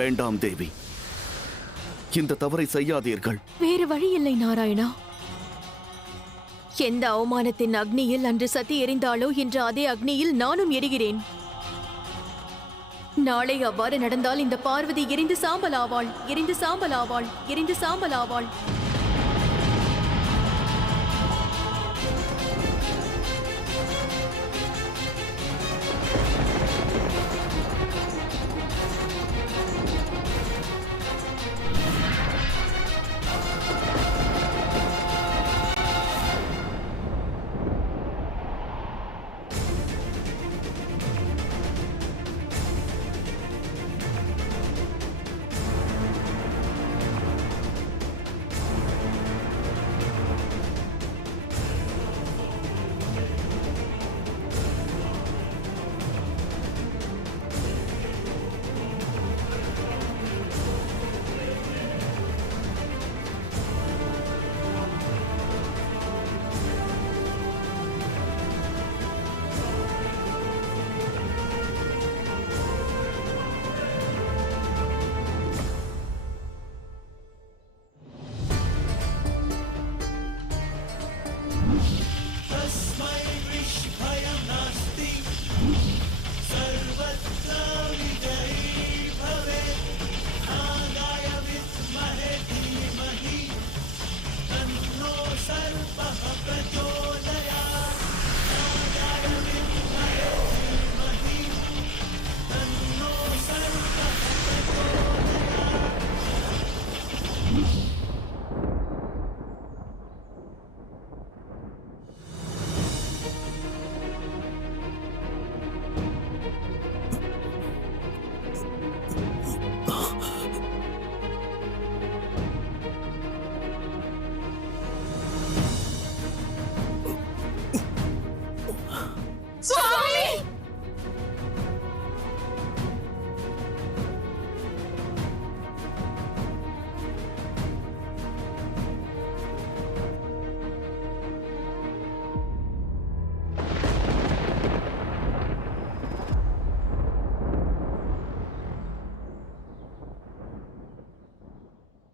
வேண்டாம் தேவி, இந்த தவறை செய்யாதீர்கள். வேறு வழி இல்லை நாராயணா. எந்த அவமானத்தின் அக்னியில் அன்று சதி எரிந்தாலோ இன்று அதே அக்னியில் நானும் எரிகிறேன். நாளை அவ்வாறு நடந்தால் இந்த பார்வதி எரிந்து சாம்பலாவாள், எரிந்து சாம்பலாவாள், எரிந்து சாம்பலாவாள்.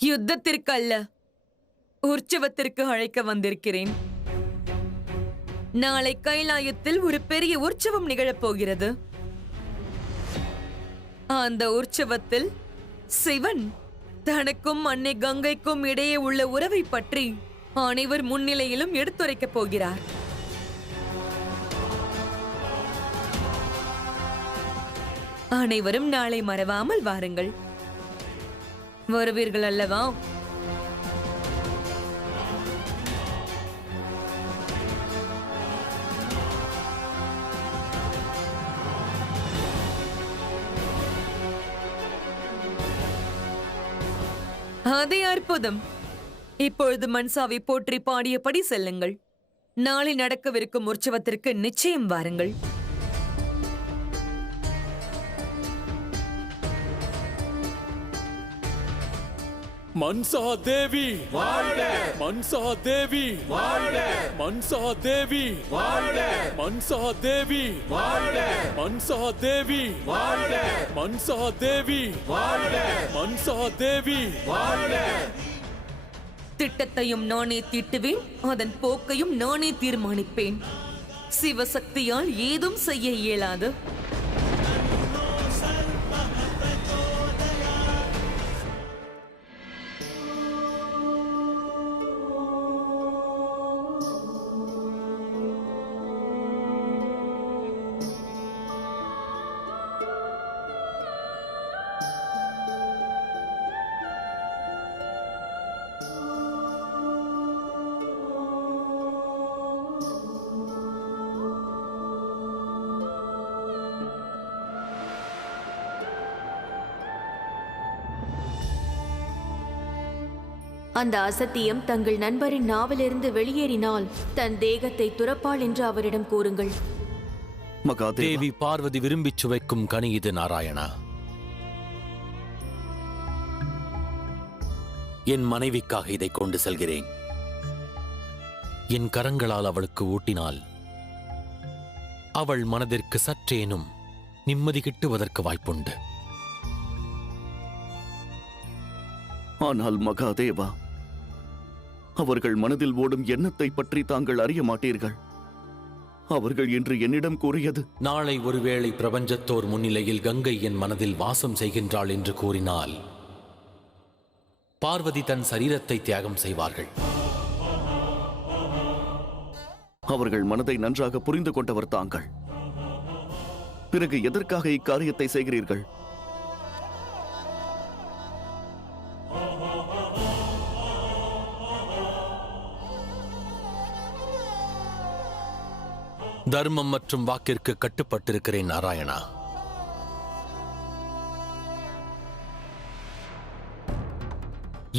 யுத்தத்திற்கு அல்ல, உற்சவத்திற்கு அழைக்க வந்திருக்கிறேன். நாளை கைலாயத்தில் ஒரு பெரிய உற்சவம் நிகழப்போகிறது. அந்த உற்சவத்தில் சிவன் தனக்கும் அன்னை கங்கைக்கும் இடையே உள்ள உறவை பற்றி அனைவர் முன்னிலையிலும் எடுத்துரைக்கப் போகிறார். அனைவரும் நாளை மறவாமல் வாருங்கள். வருவீர்கள் அல்லவா? அதே அற்புதம். இப்பொழுது மன்சாவை போற்றி பாடியபடி செல்லுங்கள். நாளை நடக்கவிருக்கும் உற்சவத்திற்கு நிச்சயம் வாருங்கள். மன்சா தேவி வாழ்க! மன்சா தேவி வாழ்க! மன்சா தேவி வாழ்க! மன்சா தேவி வாழ்க! மன்சா தேவி வாழ்க! மன்சா தேவி வாழ்க! மன்சா தேவி வாழ்க! திட்டத்தையும் நானே தீட்டுவேன், அதன் போக்கையும் நானே தீர்மானிப்பேன். சிவசக்தியால் ஏதும் செய்ய இயலாது. அந்த அசத்தியம் தங்கள் நண்பரின் நாவிலிருந்து வெளியேறினால் தன் தேகத்தை துறப்பாள் என்று அவரிடம் கூறுங்கள். தேவி பார்வதி விரும்பி சுவைக்கும் கனி இது நாராயணா. என் மனைவிக்காக இதை கொண்டு செல்கிறேன். என் கரங்களால் அவளுக்கு ஊட்டினால் அவள் மனதிற்கு சற்றேனும் நிம்மதி கிட்டுவதற்கு வாய்ப்புண்டு. ஆனால் மகாதேவா, அவர்கள் மனதில் ஓடும் எண்ணத்தை பற்றி தாங்கள் அறிய மாட்டீர்கள். அவர்கள் இன்று என்னிடம் கூறியது, நாளை ஒருவேளை பிரபஞ்சத்தோர் முன்னிலையில் கங்கை என் மனதில் வாசம் செய்கின்றாள் என்று கூறினால் பார்வதி தன் சரீரத்தை தியாகம் செய்வார்கள். அவர்கள் மனதை நன்றாக புரிந்து கொண்டவர் தாங்கள். பிறகு எதற்காக இக்காரியத்தை செய்கிறீர்கள்? தர்மம் மற்றும் வாக்கிற்கு கட்டுப்பட்டிருக்கிறேன் நாராயணா.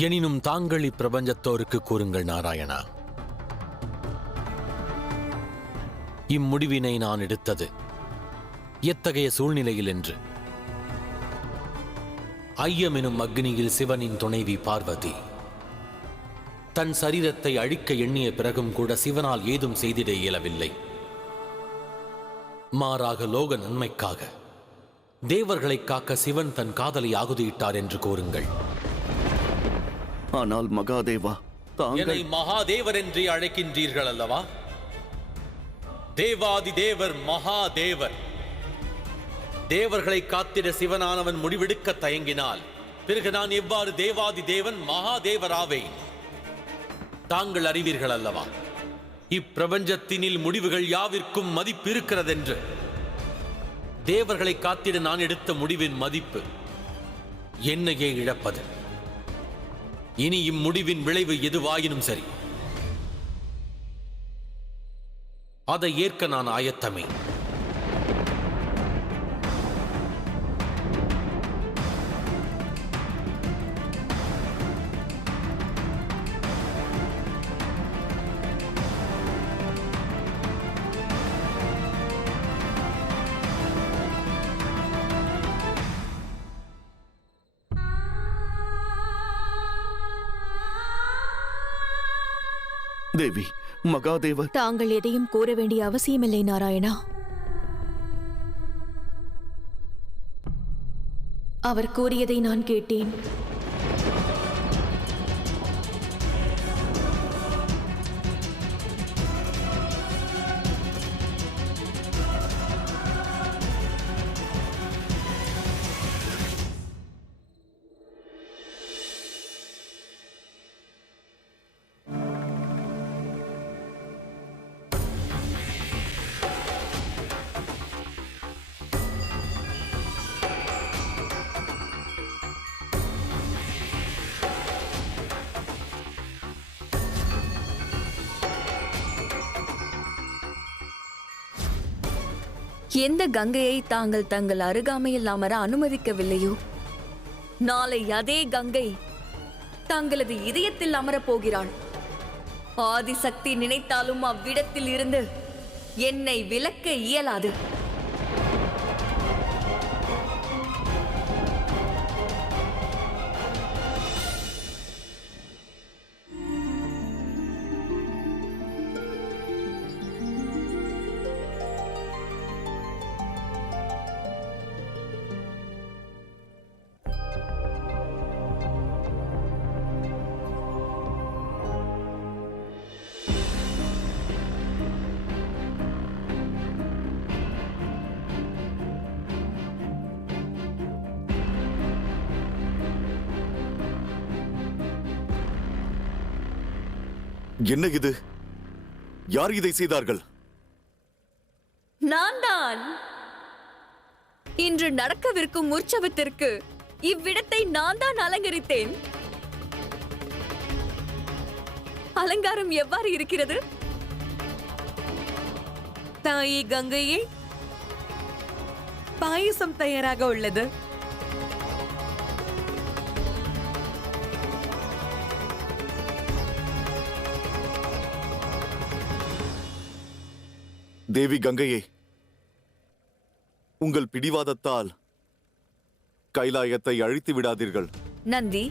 எனினும் தாங்கள் இப்பிரபஞ்சத்தோருக்கு கூறுங்கள் நாராயணா, இம்முடிவினை நான் எடுத்தது எத்தகைய சூழ்நிலையில் என்று. ஐயம் எனும் அக்னியில் சிவனின் துணைவி பார்வதி தன் சரீரத்தை அழிக்க எண்ணிய பிறகும் கூட சிவனால் ஏதும் செய்திட இயலவில்லை. மாறாக லோக நன்மைக்காக தேவர்களை காக்க சிவன் தன் காதலை ஆகுதியிட்டார் என்று கூறுங்கள். ஆனால் மகாதேவா, என்னை தாங்கள் மகாதேவர் என்றே அழைக்கின்றீர்கள் அல்லவா? தேவாதி தேவர் மகாதேவர். தேவர்களை காத்திட சிவனானவன் முடிவெடுக்க தயங்கினால் பிறகு நான் எவ்வாறு தேவாதி தேவன் மகாதேவராவேன்? தாங்கள் அறிவீர்கள் அல்லவா, இப்பிரபஞ்சத்தினில் முடிவுகள் யாவிற்கும் மதிப்பு இருக்கிறதென்று. தேவர்களை காத்திட நான் எடுத்த முடிவின் மதிப்பு என்னையே இழப்பது. இனி இம்முடிவின் விளைவு எதுவாயினும் சரி, அதை ஏற்க நான் ஆயத்தமே. தேவி, மகாதேவர் தாங்கள் எதையும் கூற வேண்டிய அவசியமில்லை நாராயணா. அவர் கூறியதை நான் கேட்டேன். எந்த கங்கையை தாங்கள் தங்கள் அருகாமையில் அமர அனுமதிக்கவில்லையோ, நாளை அதே கங்கை தங்களது இதயத்தில் அமரப் போகிறாள். ஆதிசக்தி நினைத்தாலும் அவ்விடத்தில் இருந்து என்னை விலக்க இயலாது. என்ன இது? யார் இதை செய்தார்கள்? நான் தான். இன்று நடக்கவிருக்கும் உற்சவத்திற்கு இவ்விடத்தை நான் தான் அலங்கரித்தேன். அலங்காரம் எவ்வாறு இருக்கிறது? தாயே கங்கையே, பாயசம் தயாராக உள்ளது. தேவி கங்கையே, உங்கள் பிடிவாதத்தால் கைலாயத்தை அழித்து விடாதீர்கள். நந்தி,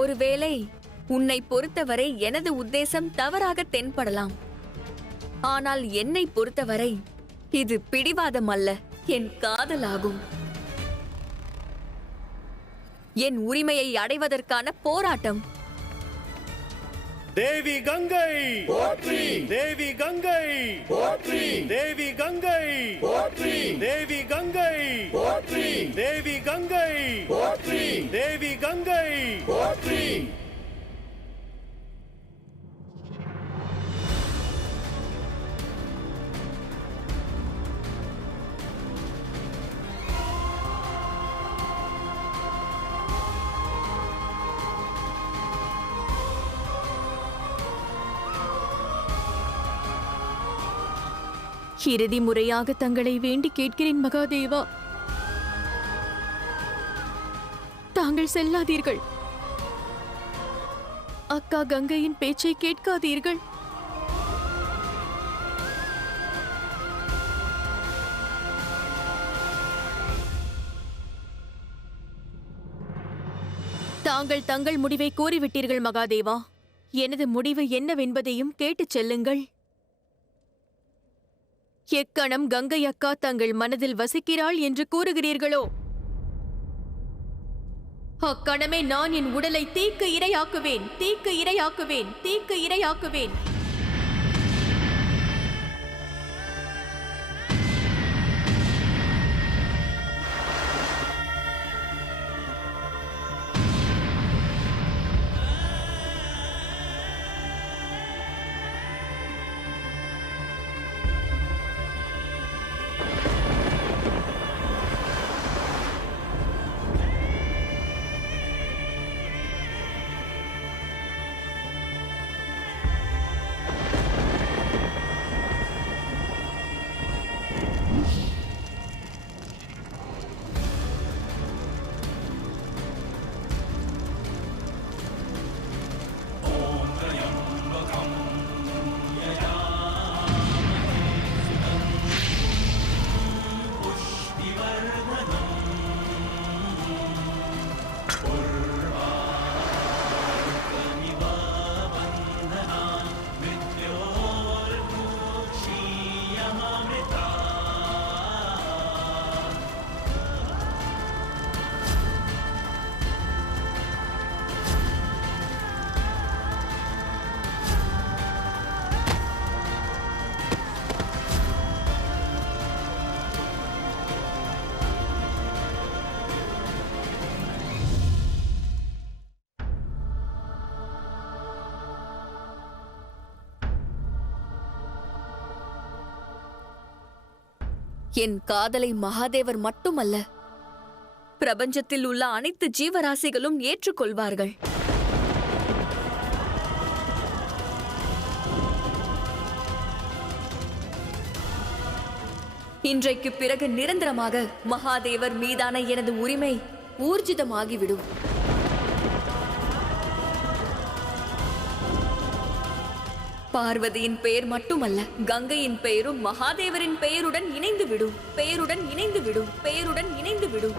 ஒருவேளை உன்னை பொறுத்தவரை எனது உத்தேசம் தவறாக தென்படலாம். ஆனால் என்னை பொறுத்தவரை இது பிடிவாதம் அல்ல, என் காதலாகும். என் உரிமையை அடைவதற்கான போராட்டம். தேவி கங்கை போற்றி, தேவி கங்கை போற்றி, தேவி கங்கை போற்றி, தேவி கங்கை போற்றி, தேவி கங்கை போற்றி, தேவி கங்கை போற்றி. இறுதி முறையாக தங்களை வேண்டி கேட்கிறேன் மகாதேவா, தாங்கள் செல்லாதீர்கள். அக்கா கங்கையின் பேச்சை கேட்காதீர்கள். தாங்கள் தங்கள் முடிவை கூறிவிட்டீர்கள் மகாதேவா. எனது முடிவு என்னவென்பதையும் கேட்டுச் செல்லுங்கள். எக்கணம் கங்கை அக்கா தங்கள் மனதில் வசிக்கிறாள் என்று கூறுகிறீர்களோ, அக்கணமே நான் என் உடலை தீக்கு இரையாக்குவேன், தீக்கு இரையாக்குவேன், தீக்கு இரையாக்குவேன். என் காதலை மகாதேவர் மட்டுமல்ல, பிரபஞ்சத்தில் உள்ள அனைத்து ஜீவராசிகளும் ஏற்றுக்கொள்வார்கள். இன்றைக்கு பிறகு நிரந்தரமாக மகாதேவர் மீதான எனது உரிமை ஊர்ஜிதமாகிவிடும். பார்வதியின் பெயர் மட்டுமல்ல, கங்கையின் பெயரும் மகாதேவரின் பெயருடன் இணைந்து விடும், பெயருடன் இணைந்து விடும், பெயருடன் இணைந்து விடும்.